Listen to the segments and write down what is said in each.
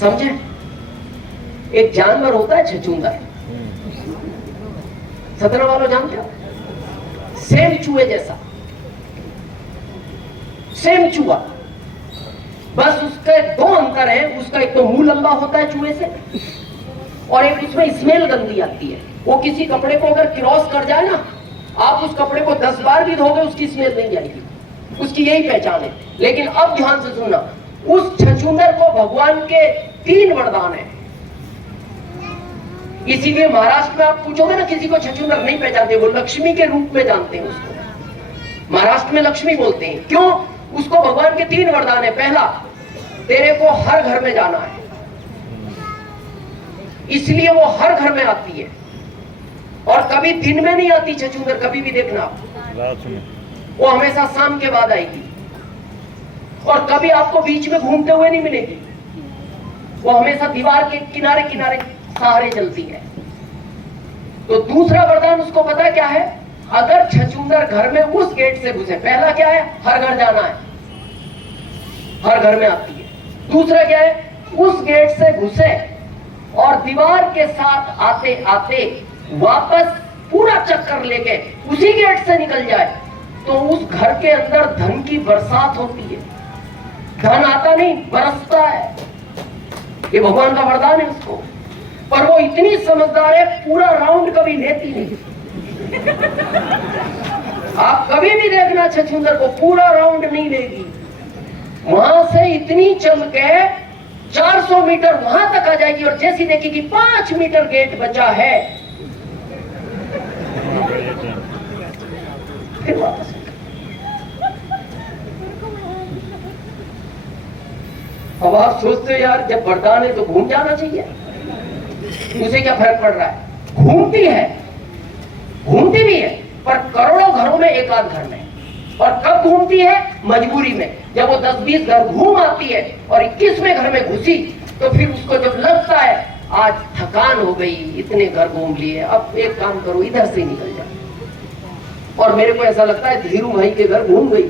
समझे? एक जानवर होता है छछूंदर, सतना वालों जानते हो? सेम चूहे जैसा, सेम चूहा, बस उसके दो अंतर है। उसका एक तो मुंह लंबा होता है चूहे से, और एक उसमें स्मेल गंदी आती है। वो किसी कपड़े को अगर क्रॉस कर जाए ना, आप उस कपड़े को 10 बार भी धोगे उसकी स्मेल नहीं जाएगी, उसकी यही पहचान है। लेकिन अब ध्यान से सुनना, उस छछूंदर को भगवान के 3 वरदान है। इसीलिए महाराष्ट्र में आप पूछोगे ना, किसी को छछूंदर नहीं पहचानते, वो लक्ष्मी के रूप में जानते हैं उसको। महाराष्ट्र में लक्ष्मी बोलते हैं, क्यों? उसको भगवान के 3 वरदान है। पहला, तेरे को हर घर में जाना है, इसलिए वो हर घर में आती है। और कभी दिन में नहीं आती छछूंदर, कभी भी देखना आप, वो हमेशा शाम के बाद आएगी। और कभी आपको बीच में घूमते हुए नहीं मिलेगी, वो हमेशा दीवार के किनारे किनारे सहारे चलती है। तो दूसरा वरदान उसको पता क्या है? अगर छछूंदर घर में उस गेट से घुसे, पहला क्या है? हर घर जाना है, हर घर में आती है। दूसरा क्या है? उस गेट से घुसे और दीवार के साथ आते आते वापस पूरा चक्कर लेके उसी गेट से निकल जाए, तो उस घर के अंदर धन की बरसात होती है। धन आता नहीं, बरसता है। ये भगवान का वरदान है उसको। पर वो इतनी समझदार है, पूरा राउंड कभी लेती नहीं। आप कभी भी देखना छछूंदर को, पूरा राउंड नहीं लेगी। वहां से इतनी चल के 400 मीटर वहां तक आ जाएगी, और जैसी देखेगी 5 मीटर गेट बचा है, फिर वापस। अब आप सोचते हो यार, जब वरदान है तो घूम जाना चाहिए, उसे क्या फर्क पड़ रहा है? घूमती है, घूमती भी है, पर करोड़ों घरों में एक आध घर में। और कब घूमती है? मजबूरी में। जब वो 10-20 घर घूम आती है और 21वें घर में घुसी, तो फिर उसको जब लगता है आज थकान हो गई, इतने घर घूम लिए, अब एक काम करो, इधर से निकल जाए। और मेरे को ऐसा लगता है धीरू भाई के घर घूम गई,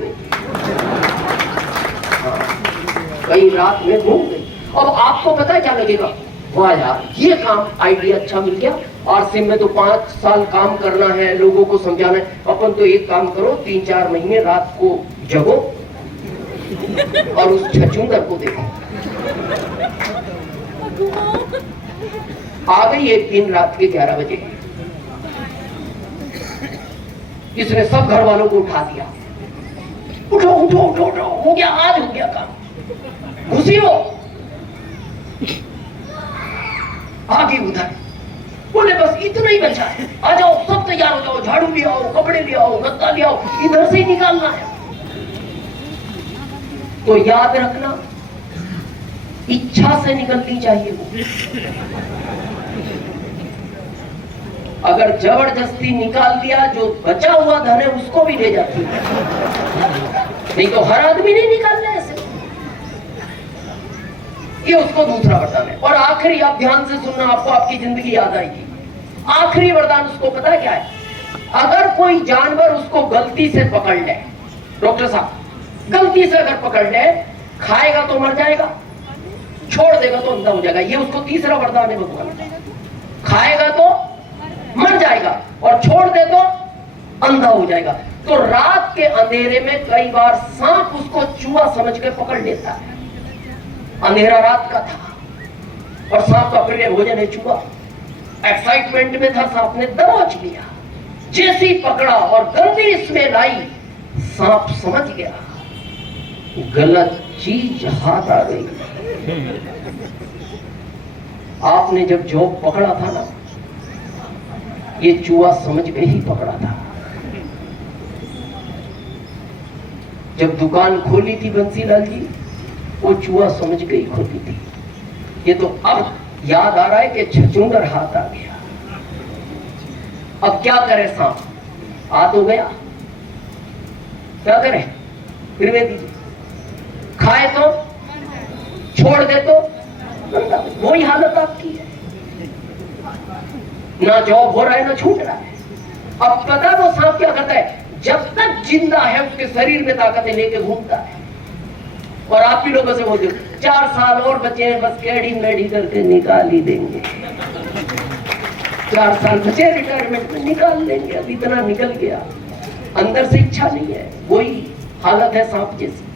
कई रात में घूम गई। अब आपको पता है क्या लगेगा? वाह यार, ये काम आइडिया अच्छा मिल गया। आरसीएम में तो 5 साल काम करना है, लोगों को समझाना है। अपन तो एक काम करो, 3-4 महीने रात को जगो और उस छछूंदर को देखो। आ गई एक दिन रात के 11 बजे, इसने सब घर वालों को उठा दिया। उठो उठो उठो उठो, हो गया, आज हो गया काम। घुसी हो, आगे उधर बोले बस इतना ही बचा है, आ जाओ सब तैयार हो जाओ, झाड़ू ले आओ, कपड़े ले आओ, गत्ता ले आओ, इधर से ही निकालना है। तो याद रखना, इच्छा से निकलनी चाहिए वो। अगर जबरदस्ती निकाल दिया, जो बचा हुआ धन है उसको भी ले जाती है, नहीं तो हर आदमी नहीं निकालना ऐसे। ये उसको दूसरा वरदान है। और आखिरी, आप ध्यान से सुनना, आपको आपकी जिंदगी याद आएगी। आखिरी वरदान उसको पता है क्या है? अगर कोई जानवर उसको गलती से पकड़ ले, डॉक्टर साहब, गलती से अगर पकड़ ले, खाएगा तो मर जाएगा, छोड़ देगा तो अंधा हो जाएगा। ये उसको तीसरा वरदान है भगवान। खाएगा तो मर जाएगा और छोड़ दे तो अंधा हो जाएगा। तो रात के अंधेरे में कई बार सांप उसको चूहा समझ के पकड़ लेता है। अंधेरा रात का था और सांप का प्रिय भोजन है चूहा। एक्साइटमेंट में था, सांप ने दबोच लिया। जैसे ही पकड़ा और गंदी स्मेल आई, सांप समझ गया गलत चीज हाथ आ गई। आपने जब जॉब पकड़ा था ना, ये चूहा समझ के ही पकड़ा था। जब दुकान खोली थी बंसीलाल जी, वो चूहा समझ के ही खोली थी। ये तो अब याद आ रहा है कि छछूंदर हाथ आ गया। अब क्या करे सांप? आ तो गया, क्या करे? फिर वे दीजिए, खाए तो, छोड़ दे तो, वही हालत आपकी है। ना जॉब हो रहा है, ना छूट रहा है। अब पता वो सांप क्या करता है? जब तक जिंदा है उसके शरीर में ताकतें लेके घूमता है। और आप भी लोगों से बोलते 4 साल और बचे हैं, बस कैडी मेडी करके निकाल ही देंगे। 4 साल बचे रिटायरमेंट में, निकाल देंगे। अब इतना निकल गया, अंदर से इच्छा नहीं है, वही हालत है सांप जैसी।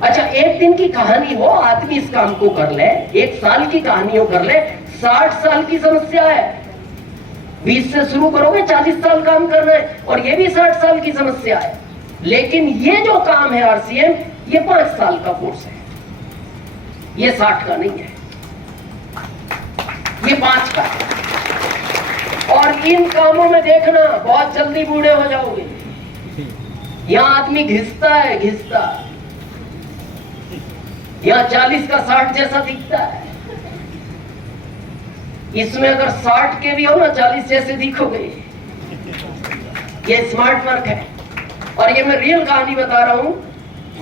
अच्छा, एक दिन की कहानी हो, आदमी इस काम को कर ले, 1 साल की कहानी हो कर ले, 60 साल की समस्या है। 20 से शुरू करोगे, 40 साल काम करना है, और ये भी 60 साल की समस्या है। लेकिन ये जो काम है आरसीएम, ये 5 साल का कोर्स है, ये 60 का नहीं है, ये 5 का है। और इन कामों में देखना, बहुत जल्दी बूढ़े हो जाओगे। यहां आदमी घिसता है, घिसता, यहां 40 का 60 जैसा दिखता है। इसमें अगर 60 के भी हो ना, 40 जैसे दिखोगे। ये स्मार्ट वर्क है। और ये मैं रियल कहानी बता रहा हूं।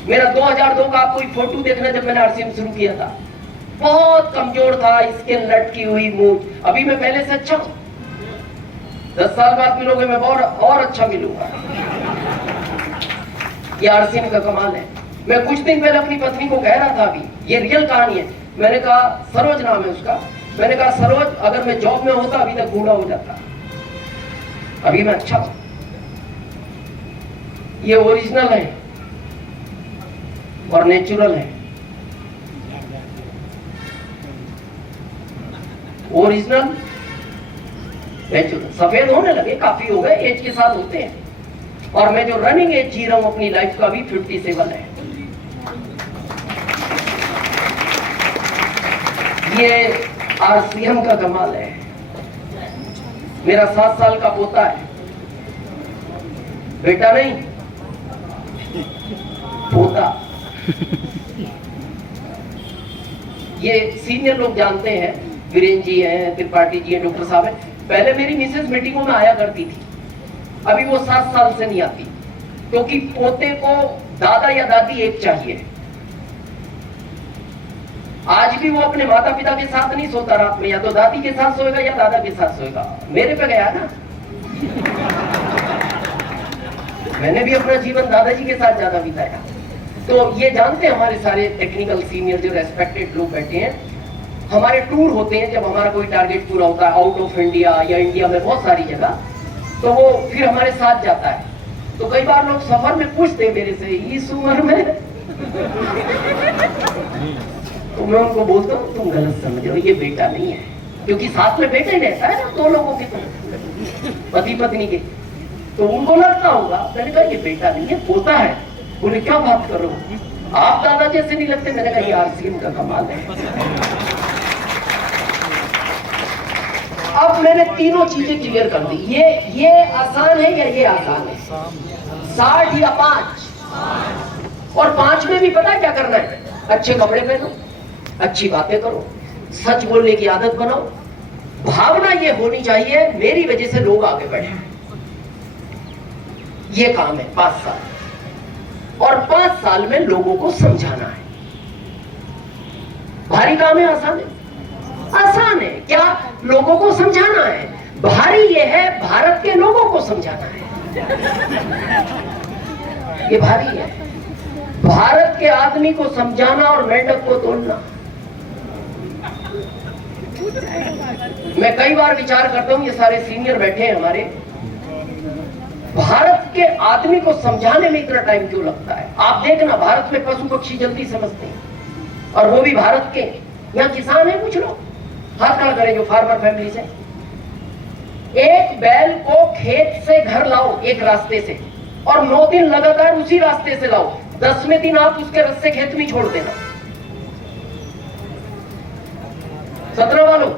मेरा 2002 का आप कोई फोटो देखना, जब मैंने आरसीएम शुरू किया था, बहुत कमजोर था, स्किन लटकी हुई, मुंह। अभी मैं पहले से अच्छा हूं। 10 साल बाद मिलोगे, मैं और अच्छा मिलूंगा। ये आरसीएम का कमाल है। मैं कुछ दिन पहले अपनी पत्नी को कह रहा था, अभी ये रियल कहानी है। मैंने कहा, सरोज नाम है उसका, मैंने कहा सरोज, अगर मैं जॉब में होता अभी तक बूढ़ा हो जाता, अभी मैं अच्छा हूं। ये ओरिजिनल है और नेचुरल है। Original natural. सफेद होने लगे, काफी हो गए, एज के साथ होते हैं। और मैं जो रनिंग एज जी रहा हूं अपनी लाइफ का, भी 57 है। ये आरसीएम का कमाल है। मेरा 7 साल का पोता है, बेटा नहीं, पोता। ये सीनियर लोग जानते हैं, वीरेंद्र जी हैं, त्रिपाठी जी हैं, डॉक्टर साहब हैं। पहले मेरी मिसेज मीटिंगों में आया करती थी, अभी वो 7 साल से नहीं आती, क्योंकि पोते को दादा या दादी एक चाहिए। आज भी वो अपने माता पिता के साथ नहीं सोता रात में, या तो दादी के साथ सोएगा या दादा के साथ सोएगा। मेरे पे गया ना। मैंने भी अपना जीवन दादाजी के साथ ज्यादा बिताया। तो ये जानते हैं हमारे सारे टेक्निकल सीनियर जो रेस्पेक्टेड लोग बैठे हैं। हमारे टूर होते हैं, जब हमारा कोई टारगेट पूरा होता है आउट ऑफ इंडिया या इंडिया में बहुत सारी जगह, तो वो फिर हमारे साथ जाता है। तो कई बार लोग सफर में पूछते मेरे से, इस उम्र में? तो मैं उनको बोलता हूँ, तुम गलत समझ रहे हो, ये बेटा नहीं है। क्योंकि साथ में बेटा ही रहता है ना, 2 लोगों के, तो पति पत्नी के। तो उनको लगता होगा। मैंने कहा ये बेटा नहीं है, पोता है। बोले क्या बात कर रहे हो, आप दादा जैसे नहीं लगते। मैंने कहा ये आरसीएम का कमाल है। अब मैंने तीनों चीजें क्लियर कर दी। ये आसान है या ये आसान है? 60 या 5? और 5 में भी पता क्या करना है? अच्छे कपड़े पहनो, अच्छी बातें करो, सच बोलने की आदत बनाओ। भावना ये होनी चाहिए, मेरी वजह से लोग आगे बढ़े। ये काम है 5 साल। और 5 साल में लोगों को समझाना है। भारी काम है, आसान है? आसान है। क्या? लोगों को समझाना है। भारी ये है, भारत के लोगों को समझाना है। ये भारी है, भारत के आदमी को समझाना और मेंढक को तोड़ना। मैं कई बार विचार करता हूं, ये सारे सीनियर बैठे हैं हमारे, भारत के आदमी को समझाने में इतना टाइम क्यों लगता है? आप देखना, भारत में पशु पक्षी जल्दी समझते हैं, और वो भी भारत के। यहाँ किसान है, पूछ लो, हाथ खड़ा करें जो फार्मर फैमिली से। एक बैल को खेत से घर लाओ एक रास्ते से, और 9 दिन लगातार उसी रास्ते से लाओ। 10वें दिन आप उसके रस्से खेत में छोड़ देना। 17 वालों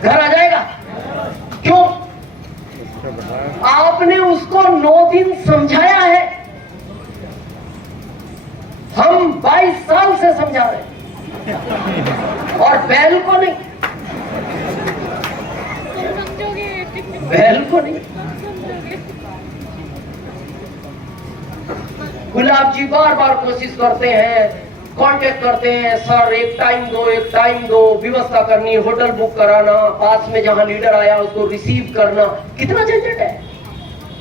घर आ जाएगा। क्यों? आपने उसको 9 दिन समझाया है। हम 22 साल से समझा रहे हैं, और बैल को नहीं, बैल को नहीं। गुलाब जी बार बार कोशिश करते हैं, कांटेक्ट करते हैं, सर एक टाइम दो, व्यवस्था करनी, होटल बुक कराना, पास में जहां लीडर आया उसको रिसीव करना। कितना झंझट है।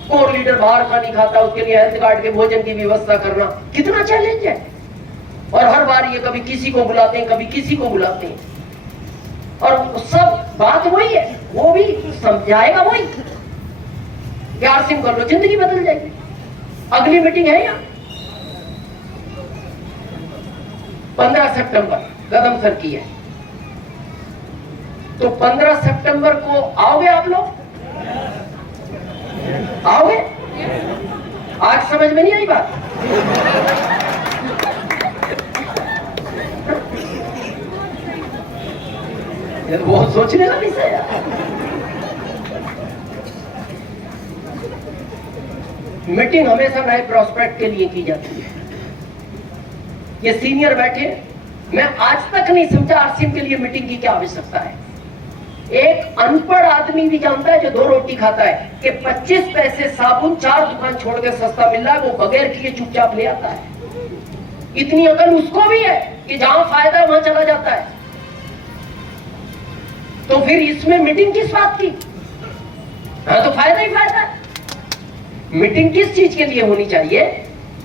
कोर लीडर बाहर का नहीं खाता, उसके लिए हेल्थ कार्ड के भोजन की व्यवस्था करना, कितना चैलेंज है। और हर बार ये कभी किसी को बुलाते हैं, कभी किसी को बुलाते हैं, और सब बात वही है, वो भी समझाएगा वही, प्यार से कर लो, जिंदगी बदल जाएगी। अगली मीटिंग है यहाँ 15 सितंबर कदम सर की है, तो 15 सितंबर को आओगे आप लोग? आओगे? आज समझ में नहीं आई बात? बहुत सोचने का विषय है। मीटिंग हमेशा नए प्रोस्पेक्ट के लिए की जाती है। ये सीनियर बैठे, मैं आज तक नहीं समझा आरसीएम के लिए मीटिंग की क्या आवश्यकता है। एक अनपढ़ आदमी भी जानता है जो 2 रोटी खाता है कि 25 पैसे साबुन 4 दुकान छोड़ के सस्ता मिल रहा है, वो बगैर किए चुपचाप ले आता है। इतनी अकल उसको भी है कि जहां फायदा है वहां चला जाता है। तो फिर इसमें मीटिंग किस बात की? हाँ, तो फायदा ही फायदा है। मीटिंग किस चीज के लिए होनी चाहिए?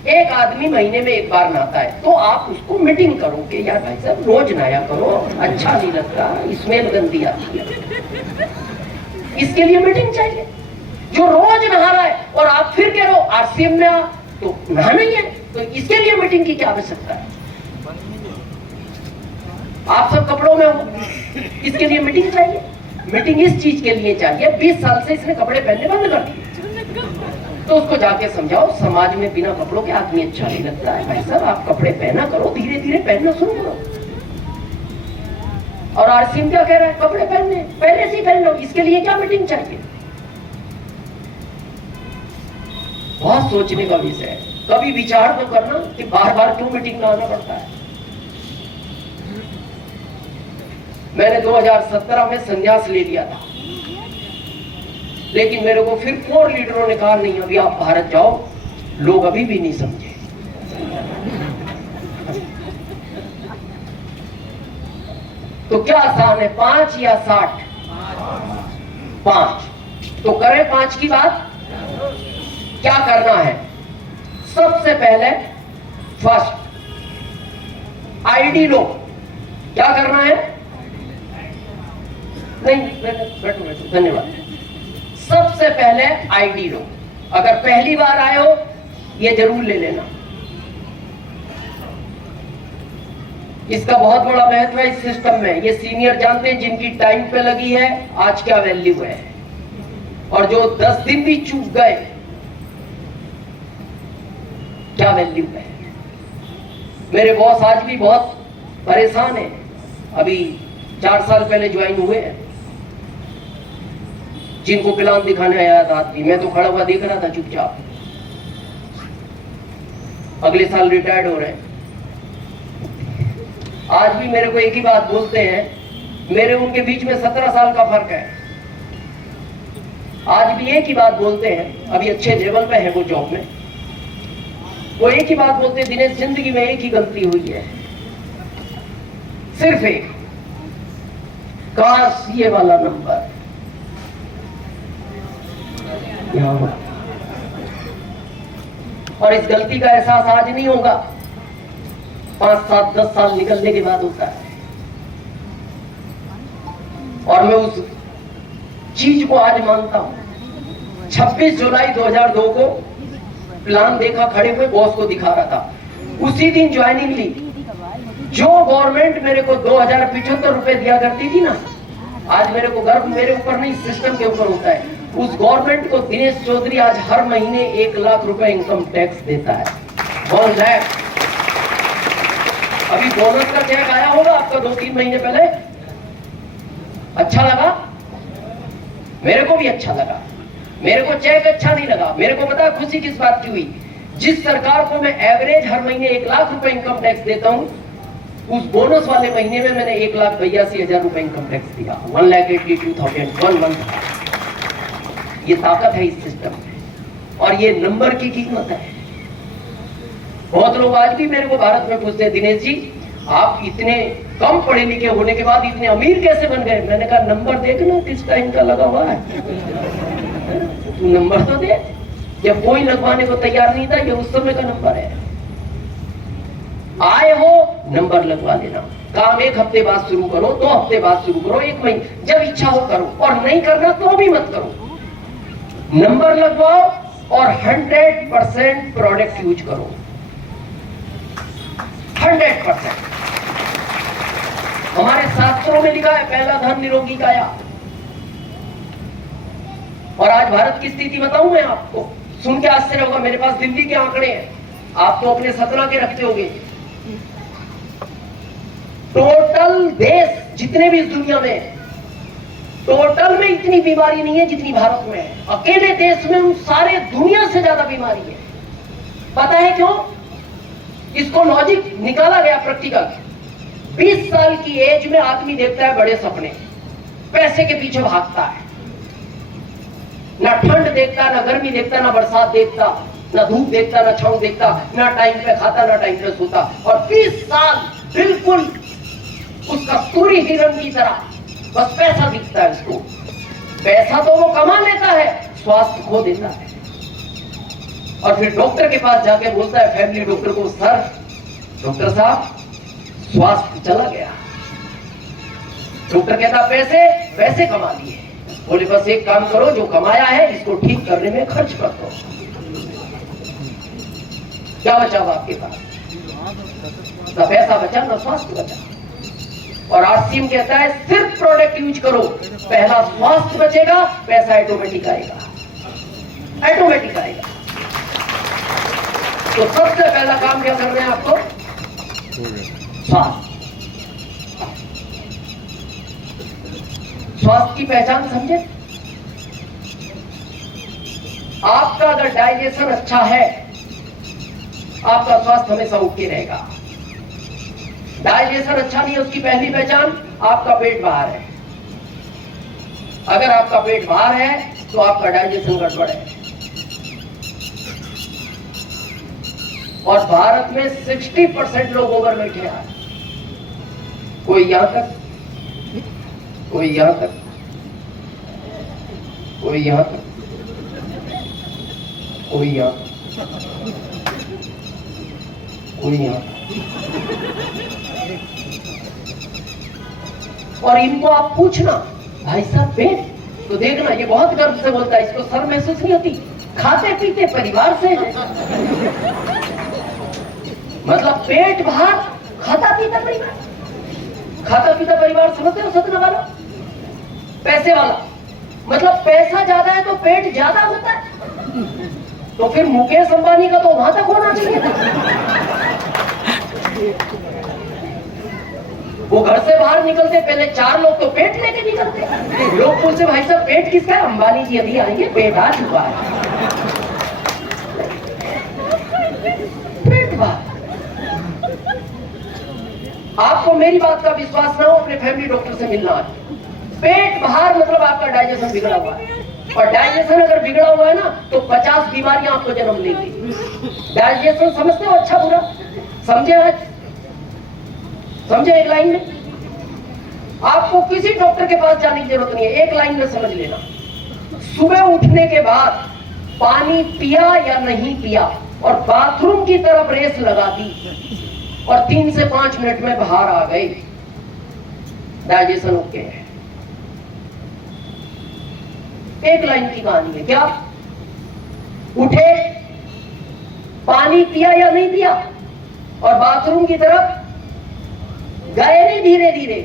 एक आदमी महीने में 1 बार नहाता है, तो आप उसको मीटिंग करो कि यार भाई साहब रोज नहाया करो, अच्छा नहीं लगता, स्मेल गंदी आती है, इसके लिए मीटिंग चाहिए। जो रोज नहा रहा है और आप फिर कह रहे हो आरसीएम में आ, तो नहा नहीं है, तो इसके लिए मीटिंग की क्या आवश्यकता है? आप सब कपड़ों में हो, इसके लिए मीटिंग चाहिए। मीटिंग इस चीज के लिए चाहिए, 20 साल से इसने कपड़े पहनने बंद कर दिए, तो उसको जाके समझाओ समाज में बिना कपड़ों के आदमी अच्छा नहीं लगता है। भाई साहब आप कपड़े पहना करो, धीरे धीरे पहनना शुरू करो। और आरसीएम क्या कह रहा है? कपड़े पहनने पहले से ही पहन लो, इसके लिए क्या मीटिंग चाहिए? बहुत सोचने का विषय है। कभी विचार तो करना कि बार बार क्यों मीटिंग में आना पड़ता है। मैंने 2017 में संन्यास ले लिया था, लेकिन मेरे को फिर 4 लीडरों ने कहा नहीं अभी आप भारत जाओ, लोग अभी भी नहीं समझे। तो क्या आसान है, 5 या 60? 5। तो करें 5 की बात। क्या करना है? सबसे पहले फर्स्ट आईडी लो। क्या करना है? नहीं बैठो बैठो, धन्यवाद। सबसे पहले आईडी लो। अगर पहली बार आए हो ये जरूर ले लेना, इसका बहुत बड़ा महत्व है इस सिस्टम में। ये सीनियर जानते हैं जिनकी टाइम पे लगी है आज क्या वैल्यू है, और जो 10 दिन भी चूक गए क्या वैल्यू है। मेरे बॉस आज भी बहुत परेशान है, अभी 4 साल पहले ज्वाइन हुए हैं, जिनको प्लान दिखाने आया था आदमी, मैं तो खड़ा हुआ देख रहा था चुपचाप। अगले साल रिटायर्ड हो रहे हैं। आज भी मेरे को एक ही बात बोलते हैं, मेरे उनके बीच में 17 साल का फर्क है। आज भी एक ही बात बोलते हैं, अभी अच्छे लेवल पे है वो जॉब में, वो एक ही बात बोलते हैं, दिनेश जिंदगी में एक ही गलती हुई है, सिर्फ एक, काश ये वाला नंबर यहां हो। और इस गलती का एहसास आज नहीं होगा, 5, 7, 10 साल निकलने के बाद होता है। और मैं उस चीज को आज मानता हूं। 26 जुलाई 2002 को प्लान देखा, खड़े हुए बॉस को दिखा रहा था, उसी दिन ज्वाइनिंग ली। जो गवर्नमेंट मेरे को 2075 रुपए दिया करती थी ना, आज मेरे को गर्व मेरे ऊपर नहीं सिस्टम के ऊपर होता है। उस गवर्नमेंट को दिनेश चौधरी आज हर महीने 1 लाख रुपए इनकम टैक्स देता है, 1 लाख। अभी बोनस का चेक आया होगा आपका 2-3 महीने पहले, अच्छा लगा? मेरे को भी अच्छा लगा। मेरे को चेक अच्छा नहीं लगा। मेरे को पता खुशी किस बात की हुई, जिस सरकार को मैं एवरेज हर महीने 1 लाख रुपए इनकम टैक्स देता हूं, उस बोनस वाले महीने में मैंने 1,82,000 रुपए इनकम टैक्स दिया, 1,82,000 1 मंथ। ये ताकत है इस सिस्टम में, और ये नंबर की कीमत है। बहुत लोग आज भी मेरे को भारत में पूछते हैं, दिनेश जी आप इतने कम पढ़े लिखे होने के बाद इतने अमीर कैसे बन गए? मैंने कहा नंबर देखना किस टाइम का लगा हुआ है, तू नंबर तो दे। जब कोई लगवाने को तैयार नहीं था, ये उस समय का नंबर है। आए हो नंबर लगवा लेना। काम 1 हफ्ते बाद शुरू करो, 2 हफ्ते बाद शुरू करो, 1 महीने, जब इच्छा हो करो, और नहीं करना तो भी मत करो। नंबर लगवाओ और 100% प्रोडक्ट यूज करो, 100%। हमारे शास्त्रों में लिखा है पहला धन निरोगी काया। और आज भारत की स्थिति बताऊं मैं आपको, सुन के आश्चर्य होगा, मेरे पास दिल्ली के आंकड़े हैं, आप तो अपने सतना के रखते होंगे। टोटल देश जितने भी इस दुनिया में, टोटल में इतनी बीमारी नहीं है जितनी भारत में है। अकेले देश में उन सारे दुनिया से ज्यादा बीमारी है। पता है क्यों? इसको लॉजिक निकाला गया प्रैक्टिकल। 20 साल की एज में आदमी देखता है बड़े सपने, पैसे के पीछे भागता है, ना ठंड देखता, ना गर्मी देखता, ना बरसात देखता, ना धूप देखता, ना छांव देखता, ना टाइम पे खाता, ना टाइम पे सोता। और 20 साल बिल्कुल उस कस्तूरी हिरण की तरह बस पैसा दिखता है उसको। पैसा तो वो कमा लेता है, स्वास्थ्य खो देता है। और फिर डॉक्टर के पास जाके बोलता है, फैमिली डॉक्टर को, सर डॉक्टर साहब स्वास्थ्य चला गया। डॉक्टर कहता पैसे, पैसे कमा लिए। बोले बस एक काम करो, जो कमाया है इसको ठीक करने में खर्च कर दो। क्या बचा आपके पास? ना पैसा बचा, ना स्वास्थ्य बचा। और आरसीएम कहता है सिर्फ प्रोडक्ट यूज करो, पहला स्वास्थ्य बचेगा, पैसा ऑटोमेटिक आएगा, ऑटोमेटिक आएगा। तो सबसे पहला काम क्या करना है आपको? स्वास्थ्य। स्वास्थ्य की पहचान समझे? आपका अगर डाइजेशन अच्छा है, आपका स्वास्थ्य हमेशा ओके रहेगा। डाइजेशन अच्छा नहीं है, उसकी पहली पहचान आपका पेट बाहर है। अगर आपका पेट बाहर है तो आपका डाइजेशन गड़बड़ है। और भारत में 60% लोग ओवरवेट है। कोई यहां तक, कोई यहां तक, कोई यहां तक, कोई यहां तक, कोई यहां तक। और इनको आप पूछना, भाई साहब पेट, तो देखना ये बहुत गर्व से बोलता है, इसको शर्म महसूस नहीं होती। खाते पीते परिवार से है, मतलब पेट बाहर, खाता पीता परिवार। खाता पीता परिवार समझते हो सतना वाला, पैसे वाला, मतलब पैसा ज्यादा है तो पेट ज्यादा होता है। तो फिर मुकेश अंबानी का तो वहां तक होना चाहिए था। वो घर से बाहर निकलते पहले 4 लोग तो पेट लेके निकलते। लोग पूछते भाई साहब पेट किसका है? अंबानी जी अभी आएंगे, पेट आ चुका है। पेट बाहर। आपको मेरी बात का विश्वास ना हो, अपने फैमिली डॉक्टर से मिलना है। पेट बाहर मतलब आपका डाइजेशन बिगड़ा हुआ है। और डाइजेशन अगर बिगड़ा हुआ है ना तो 50 बीमारियां आपको जन्म लेंगी। डाइजेशन समझते हो? अच्छा बुरा समझे? आज समझे? एक लाइन में आपको किसी डॉक्टर के पास जाने की जरूरत नहीं है, एक लाइन में समझ लेना। सुबह उठने के बाद पानी पिया या नहीं पिया और बाथरूम की तरफ रेस लगा दी और 3 से 5 मिनट में बाहर आ गए, डाइजेशन ओके है। एक लाइन की कहानी है। क्या? उठे, पानी पिया या नहीं पिया और बाथरूम की तरफ गए नहीं, धीरे धीरे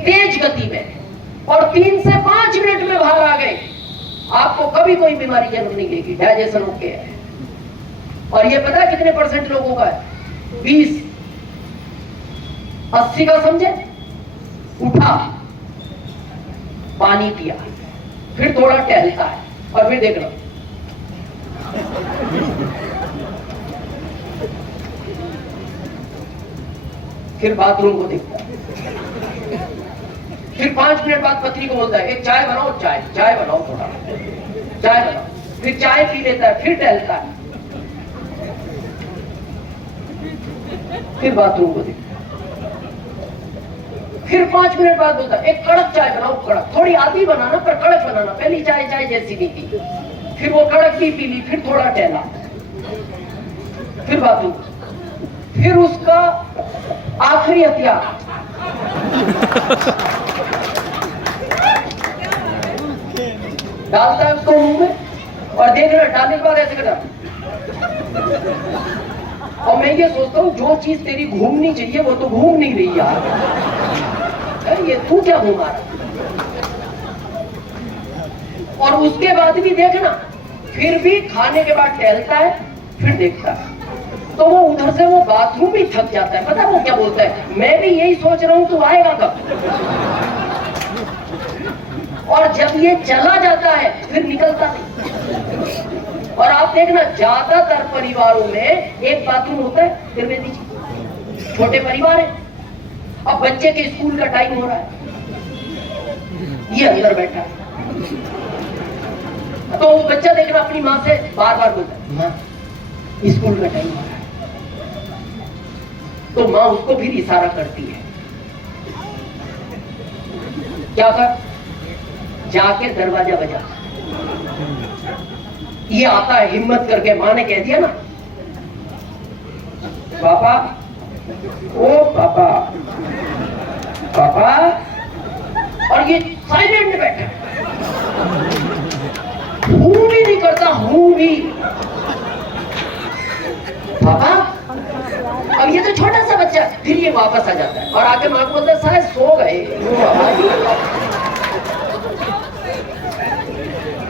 तेज गति में, और 3 से 5 मिनट में बाहर आ गए, आपको कभी कोई बीमारी जन्म नहीं लेगी। डाइजेशन ओके है। और ये पता है कितने % लोगों का है? 20। 80 का समझे? उठा, पानी पिया, फिर थोड़ा टहलता है और फिर देख लो फिर बाथरूम को देखता है, फिर 5 मिनट बाद पत्नी को बोलता है एक चाय बनाओ, चाय बनाओ, थोड़ा चाय बनाओ, फिर चाय पी लेता है, फिर टहलता है, फिर बाथरूम को देखता है, फिर 5 मिनट बाद बोलता है एक कड़क चाय बनाओ, कड़क, थोड़ी आधी बनाना पर कड़क बनाना, पहली चाय जैसी नहीं थी। फिर वो कड़क भी पी ली, फिर थोड़ा टहला, फिर बाथरूम, फिर उसका आखिरी हथियार डालता है उसको मुंह में, और देख रहे डालने के बाद ऐसे करता। और मैं ये सोचता हूँ जो चीज तेरी घूमनी चाहिए वो तो घूम नहीं रही यार, ये तू क्या घुमा रहा। और उसके बाद भी देखना, फिर भी खाने के बाद टहलता है, फिर देखता है, तो वो उधर से वो बाथरूम भी थक जाता है। पता है वो क्या बोलता है, मैं भी यही सोच रहा हूं तू आएगा कब। और जब ये चला जाता है फिर निकलता नहीं। और आप देखना ज्यादातर परिवारों में एक बाथरूम होता है, फिर में दीजिए, छोटे परिवार है, अब बच्चे के स्कूल का टाइम हो रहा है, ये अंदर बैठा है, तो वो बच्चा देखना अपनी माँ से बार बार बोलता है, माँ स्कूल का टाइम हो रहा है। तो माँ उसको फिर इशारा करती है, क्या कर, जाके दरवाजा बजा। ये आता है हिम्मत करके, माँ ने कह दिया ना, पापा, ओ पापा, पापा, और ये साइलेंट बैठा है, हूं भी नहीं करता, हूं भी। पापा, अब ये तो छोटा सा बच्चा, फिर ये वापस आ जाता है और आके माँ को बोलता है शायद सो गए।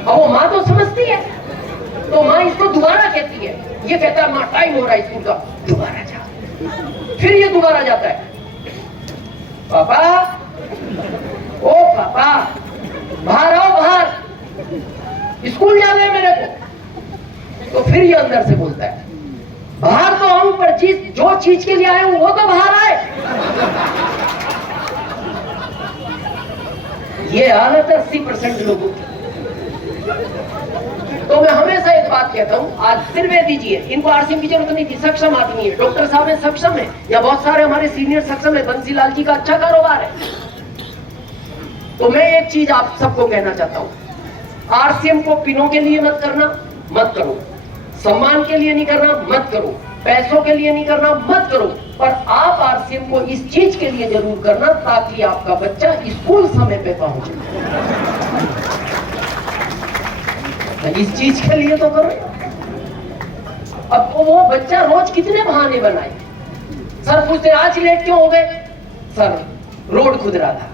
और वो माँ तो समझती है, तो माँ इसको दोबारा कहती है, ये कहता है माँ टाइम हो रहा है स्कूल का, दोबारा जा। फिर ये दोबारा जाता है, पापा, ओ पापा, बाहर आओ, बाहर स्कूल जाना है मेरे को। तो फिर ये अंदर से बोलता है, बाहर तो आऊं पर जो चीज के लिए आए हूं वो तो बाहर आए। ये हालत है 80% लोगों की। तो मैं हमेशा एक बात कहता हूं, आज सिर्फ दीजिए, इनको आरसीएम की जरूरत नहीं थी, सक्षम आदमी है, डॉक्टर साहब है सक्षम है, या बहुत सारे हमारे सीनियर सक्षम है, बंसीलाल जी का अच्छा कारोबार है। तो मैं एक चीज आप सबको कहना चाहता हूं, आरसीएम को पिनों के लिए मत करना, मत करो, सम्मान के लिए नहीं करना, मत करो, पैसों के लिए नहीं करना, मत करो, पर आप आरसीएम को इस चीज के लिए जरूर करना ताकि आपका बच्चा स्कूल समय पे पहुंचे। इस चीज के लिए तो करो। अब वो बच्चा रोज कितने बहाने बनाए। सर पूछते आज लेट क्यों हो गए, सर रोड खुद रहा था।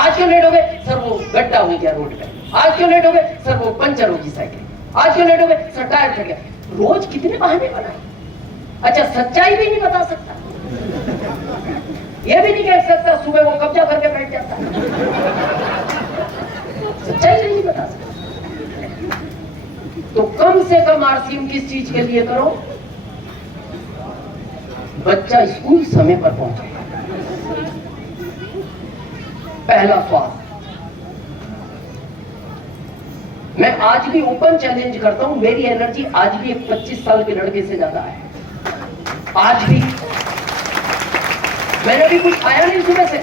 आज क्यों लेट हो गए, सर वो गड्ढा हो गया रोड पे। आज क्यों लेट हो गए, सर वो पंचर होगी साइकिल। आज क्यों लेट हो गए, सर टायर फट गया। रोज कितने बहाने बनाए। अच्छा सच्चाई भी नहीं बता सकता, ये भी नहीं कह सकता सुबह वो कब्जा करके बैठ जाता, सच्चाई भी नहीं बता सकता। तो कम से कम आरसीएम किस चीज के लिए करो, बच्चा स्कूल समय पर पहुंचे। पहला स्वास्थ्य। मैं आज भी ओपन चैलेंज करता हूं, मेरी एनर्जी आज भी एक 25 साल के लड़के से ज्यादा है। आज भी मैंने अभी कुछ खाया नहीं सुबह से,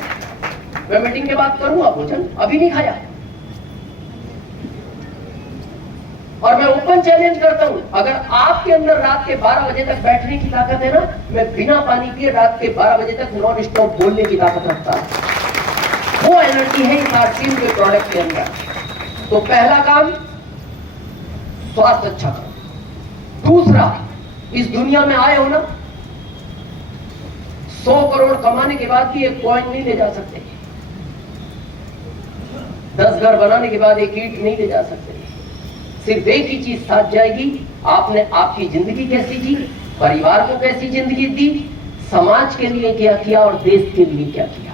मैं मीटिंग के बाद करूंगा भोजन, अभी नहीं खाया। और मैं ओपन चैलेंज करता हूं, अगर आपके अंदर रात के 12 बजे तक बैठने की ताकत है ना, मैं बिना पानी पिए रात के 12 बजे तक नॉन स्टॉप बोलने की ताकत रखता हूं। वो एनर्जी है इस आरसीएम के प्रोडक्ट के अंदर। तो पहला काम स्वास्थ्य अच्छा करो। दूसरा, इस दुनिया में आए हो ना, 100 करोड़ कमाने के बाद भी एक कॉइन नहीं ले जा सकते, 10 घर बनाने के बाद एक ईंट नहीं ले जा सकते। सिर्फ एक ही चीज साथ जाएगी, आपने आपकी जिंदगी कैसी जी, परिवार को कैसी जिंदगी दी, समाज के लिए क्या किया और देश के लिए क्या किया,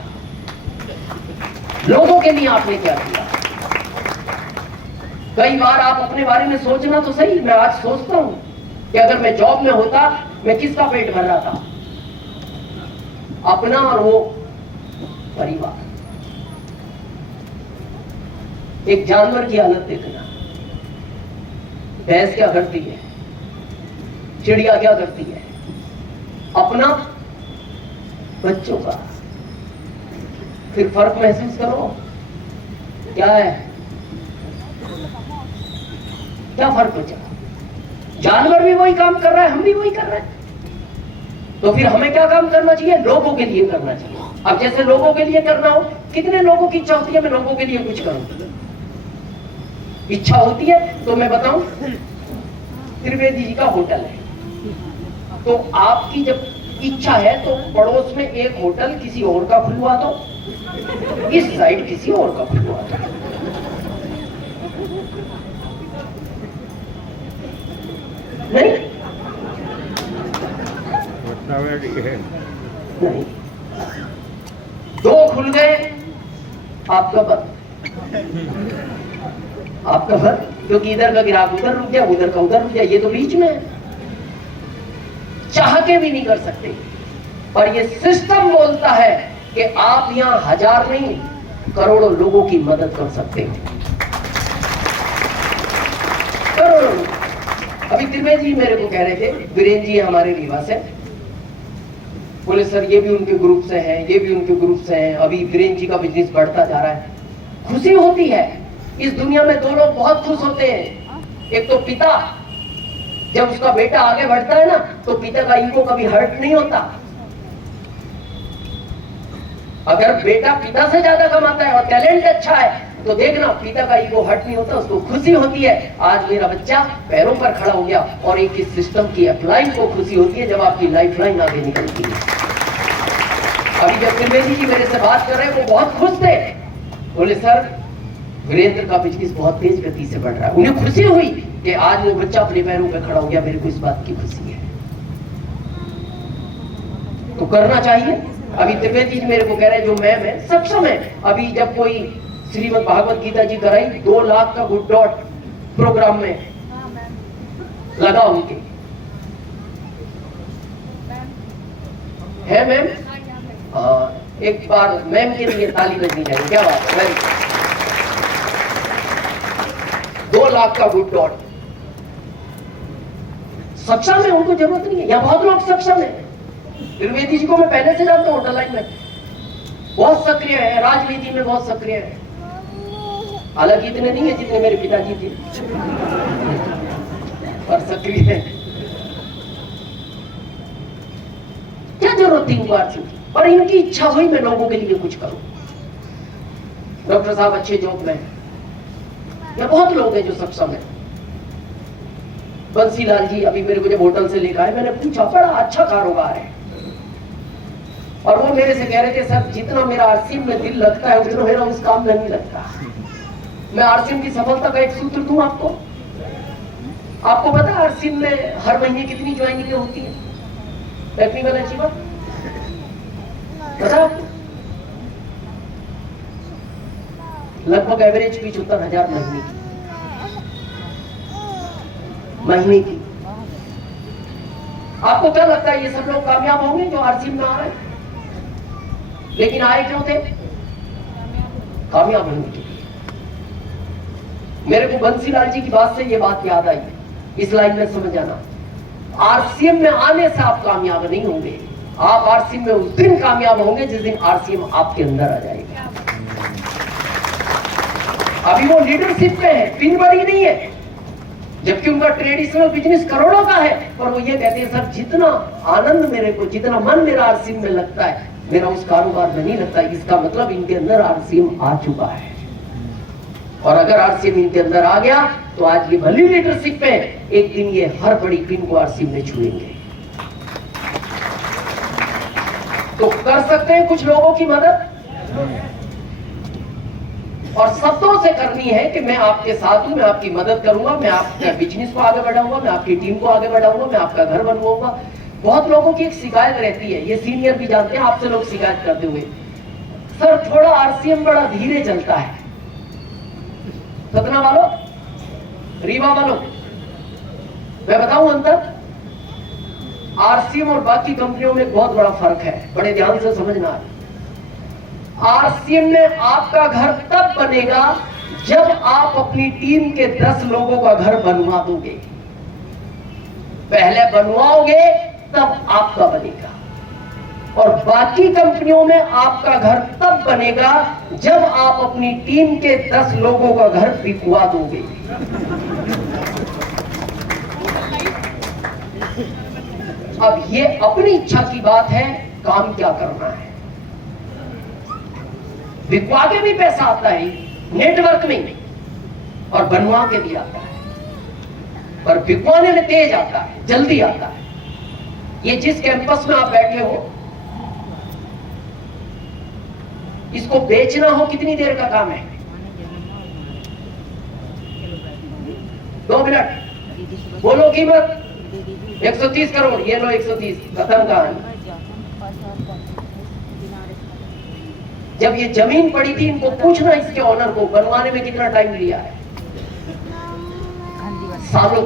लोगों के लिए आपने क्या किया। कई बार आप अपने बारे में सोचना तो सही, मैं आज सोचता हूं कि अगर मैं जॉब में होता, मैं किसका पेट भर रहा था, अपना और वो परिवार। एक जानवर की हालत देखना, भैंस क्या करती है, चिड़िया क्या करती है, अपना बच्चों का, फिर फर्क महसूस करो क्या है, क्या फर्क बचा। जानवर भी वही काम कर रहा है, हम भी वही कर रहे हैं। तो फिर हमें क्या काम करना चाहिए? लोगों के लिए करना चाहिए। अब जैसे लोगों के लिए करना हो, कितने लोगों की इच्छा होती है मैं लोगों के लिए कुछ करूं? इच्छा होती है तो मैं बताऊं, त्रिवेदी जी का होटल है, तो आपकी जब इच्छा है तो पड़ोस में एक होटल किसी और का खुलवा दो, इस साइड किसी और का खुलवा दो। नहीं नहीं, दो खुल गए आपका बंद, आपका बंद, क्योंकि इधर का ग्राहक उधर रुक गया, उधर का उधर रुक गया, ये तो बीच में है, चाह के भी नहीं कर सकते। और ये सिस्टम बोलता है कि आप यहां 1000 नहीं करोड़ों लोगों की मदद कर सकते हो, करोड़ों। अभी त्रिवेदी जी मेरे को कह रहे थे, वीरेंद्र जी हमारे रीवा से, बोले सर ये भी उनके ग्रुप से हैं, ये भी उनके ग्रुप से हैं, अभी वीरेंद्र जी का बिजनेस बढ़ता जा रहा है। खुशी होती है। इस दुनिया में दो लोग बहुत खुश होते हैं, एक तो पिता, जब उसका बेटा आगे बढ़ता है ना तो पिता का ईगो कभी हर्ट नहीं होता। अगर बेटा पिता से ज्यादा कमाता है और टैलेंट अच्छा है तो देखना पिता का ईगो हर्ट नहीं होता, उसको खुशी होती है आज मेरा बच्चा पैरों पर खड़ा हो गया। और एक इस सिस्टम की अपलाइन को खुशी होती है जब आपकी लाइफ लाइन आगे निकलती है। अभी जब त्रिवेदी जी मेरे से बात कर रहे हैं वो बहुत खुश थे, बोले सर वीरेंद्र का बिजनेस बहुत तेज गति से बढ़ रहा है। उन्हें खुशी हुई कि आज वो बच्चा अपने पैरों पर खड़ा हो गया, मेरे को इस बात की खुशी है। तो करना चाहिए। अभी त्रिवेदी जी मेरे को कह रहे हैं जो मैम है सक्षम है, अभी जब कोई श्रीमद् भागवत गीता जी कराई 2 लाख का गुड डॉट प्रोग्राम में लगा उनके, है मैम? एक बार मैम के लिए ताली बजनी चाहिए, क्या बात है। 2 लाख का गुड डॉट, सक्षम है, उनको जरूरत नहीं है। यहाँ बहुत लोग सक्षम है। त्रिवेदी जी को मैं पहले से जानता हूँ, होटल लाइन में बहुत सक्रिय है, राजनीति में बहुत सक्रिय है, हालांकि इतने नहीं है जितने मेरे पिताजी थे, पर सक्रिय है। क्या जरूरत थी इनको आर्थिक, और इनकी इच्छा हुई मैं लोगों के लिए कुछ करूं। डॉक्टर साहब अच्छे जॉब में, या बहुत लोग हैं जो सक्षम है। बंसीलाल जी अभी मेरे को जब होटल से लेकर आए, मैंने पूछा बड़ा अच्छा कारोबार है, और वो मेरे से कह रहे थे सर जितना मेरा आरसीएम में दिल लगता है उतना मेरा उस काम में नहीं लगता। मैं आरसीएम की सफलता का एक सूत्र दूं आपको। आपको पता है आरसीएम में हर महीने कितनी ज्वाइनिंग होती है? टेक्निकल अचीवर पता आपको? लगभग एवरेज 75,000 महीने की। आपको क्या लगता है ये सब लोग कामयाब होंगे जो आरसीएम में आ रहे हैं? लेकिन आए क्यों थे? कामयाब होने के लिए। मेरे को बंसीलाल जी की बात से ये बात याद आई, इस लाइन में समझ आना। आरसीएम में आने से आप कामयाब नहीं होंगे, आप आरसीएम में उस दिन कामयाब होंगे जिस दिन आरसीएम आपके अंदर आ जाएगा। अभी वो लीडरशिप पे है, पिन बड़ी नहीं है, जबकि उनका ट्रेडिशनल बिजनेस करोड़ों का है, पर वो ये कहते हैं सर जितना आनंद मेरे को, जितना मन मेरा आरसीएम में लगता है मेरा उस कारोबार में नहीं लगता। इसका मतलब इनके अंदर आरसीएम आ चुका है, और अगर आरसीएम इनके अंदर आ गया तो आज ये भली लीडरशिप पे, एक दिन ये हर बड़ी पिन को आरसीएम में छुएंगे। तो कर सकते हैं कुछ लोगों की मदद, और शब्दों से करनी है कि मैं आपके साथ हूं, मैं आपकी मदद करूंगा, मैं आपके बिजनेस को आगे बढ़ाऊंगा, मैं आपकी टीम को आगे बढ़ाऊंगा, मैं आपका घर बनवाऊंगा। बहुत लोगों की एक शिकायत रहती है, ये सीनियर भी जानते हैं, आपसे लोग शिकायत करते हुए, सर थोड़ा आरसीएम बड़ा धीरे चलता है। सतना वालों, रीवा वालों, मैं बताऊं अंतर, आरसीएम और बाकी कंपनियों में बहुत बड़ा फर्क है, बड़े ध्यान से समझना। आरसीएम में आपका घर तब बनेगा जब आप अपनी टीम के 10 लोगों का घर बनवा दोगे। पहले बनवाओगे तब आपका बनेगा, और बाकी कंपनियों में आपका घर तब बनेगा जब आप अपनी टीम के 10 लोगों का घर बिकवा दोगे। अब ये अपनी इच्छा की बात है, काम क्या करना है। बिकवा के भी पैसा आता है, नेटवर्क में, और बनवा के भी आता है, पर बिकवाने में तेज आता है, जल्दी आता है। ये जिस कैंपस में आप बैठे हो, इसको बेचना हो कितनी देर का काम है? 2 मिनट। बोलो कीमत 130 करोड़। ये लो 130, खत्म कहानी। जब ये जमीन पड़ी थी, इनको पूछना इसके ऑनर को बनवाने में कितना टाइम लिया है। सालों।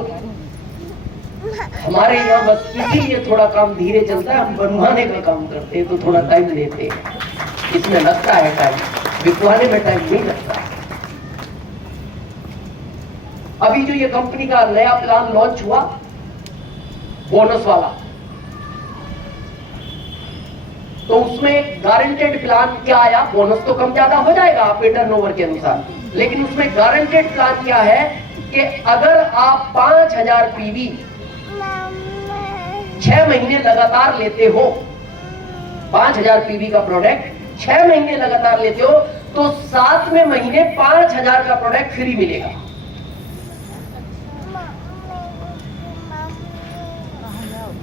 हमारे यहाँ बस इसीलिए थोड़ा काम धीरे चलता है, हम बनवाने का काम करते हैं तो थोड़ा टाइम लेते हैं, इसमें लगता है टाइम, बिकवाने में टाइम नहीं लगता है। अभी जो ये कंपनी का नया प्लान लॉन्च हुआ, बोनस वाला, तो उसमें गारंटेड प्लान क्या आया? बोनस तो कम ज्यादा हो जाएगा आपके टर्नओवर के अनुसार, लेकिन उसमें गारंटेड प्लान क्या है कि अगर आप 5000 पीवी 6 महीने लगातार लेते हो, 5000 पीवी का प्रोडक्ट 6 महीने लगातार लेते हो, तो 7वें महीने 5000 का प्रोडक्ट फ्री मिलेगा।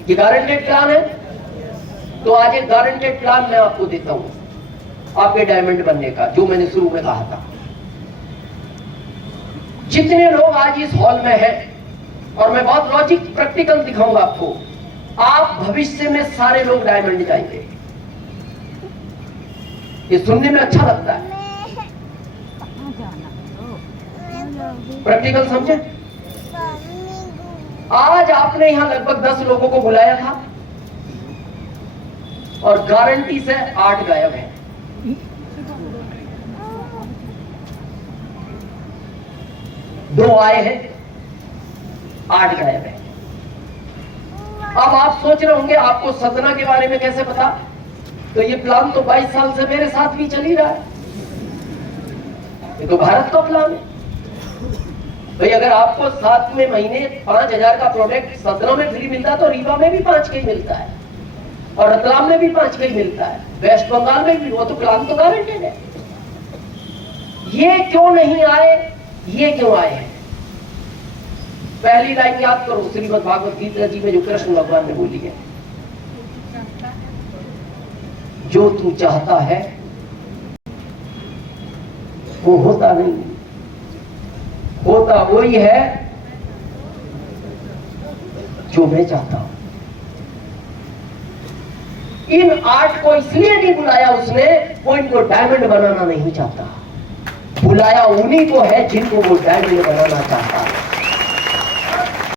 ये गारंटेड प्लान है। तो आज एक गारंटेड प्लान मैं आपको देता हूं आपके डायमंड बनने का, जो मैंने शुरू में कहा था। जितने लोग आज इस हॉल में हैं, और मैं बहुत लॉजिक प्रैक्टिकल दिखाऊंगा आपको, आप भविष्य में सारे लोग डायमंड जाएंगे। ये सुनने में अच्छा लगता है, प्रैक्टिकल समझे। आज आपने यहां लगभग 10 लोगों को बुलाया था, और गारंटी से 8 गायब हैं। दो आए हैं, 8 गायब हैं। अब आप सोच रहे होंगे आपको सतना के बारे में कैसे पता? तो ये प्लान तो 22 साल से मेरे साथ भी चल ही रहा है। ये तो भारत का प्लान है भाई। अगर आपको 7वें महीने 5000 का प्रोडक्ट सतना में फ्री मिलता है, तो रीवा में भी 5 का ही मिलता है, और रतलाम में भी 5 का ही मिलता है, वेस्ट बंगाल में भी। वो तो प्लान तो गारंटेड है। ये क्यों नहीं आए? ये क्यों आए हैं? पहली लाइन याद करो, श्रीमद् भागवत गीता जी में जो कृष्ण भगवान ने बोली है, जो तू चाहता है वो होता नहीं, होता वही है जो मैं चाहता हूं। इन 8 को इसलिए नहीं बुलाया उसने, वो इनको डायमंड बनाना नहीं चाहता। बुलाया उन्हीं को है जिनको वो डायमंड बनाना चाहता है।